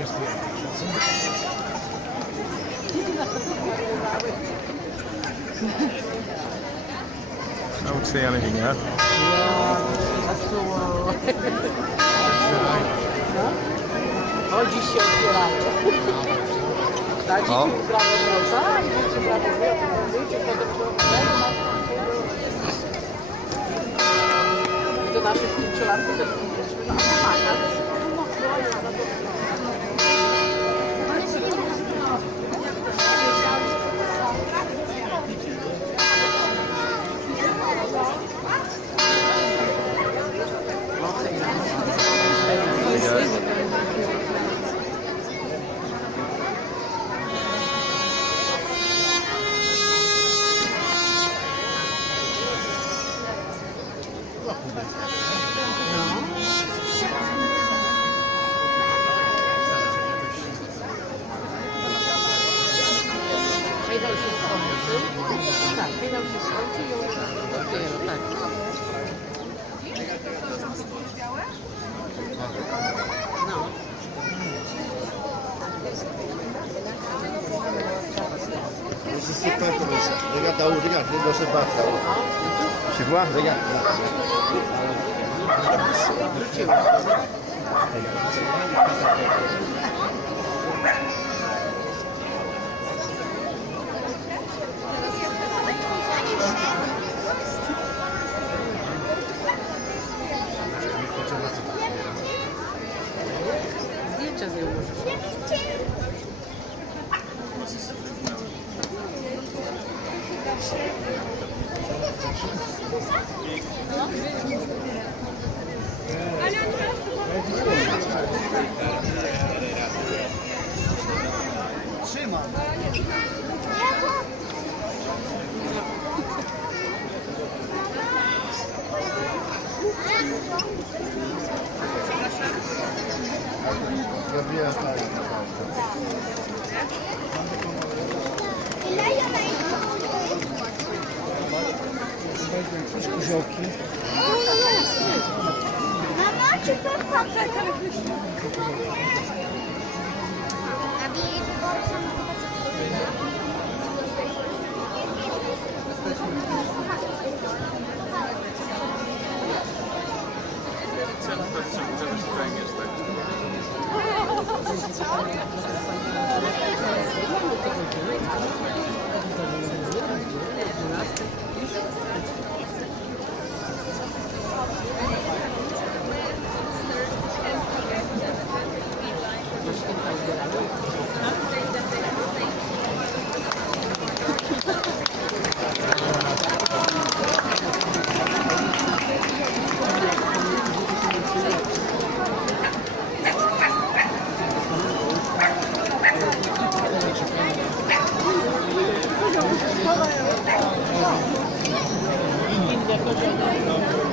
I don't see anything yet. O, dziś się otwierają. Tak, dziś O. brawo, tak, dziś brawo, do naszych 5-latków też mówiliśmy, no a pomaga. Hejnał się skończy. Tak, hejnał się skończy i ją dopiero, tak. No. C'est pas comme ça. Regarde là-haut, regarde, il doit se battre là-haut. Tu vois, regarde. Zdjęcia z nią możesz. Trzymam. Koziołki. Mama, czy to papka? Inne koziołki.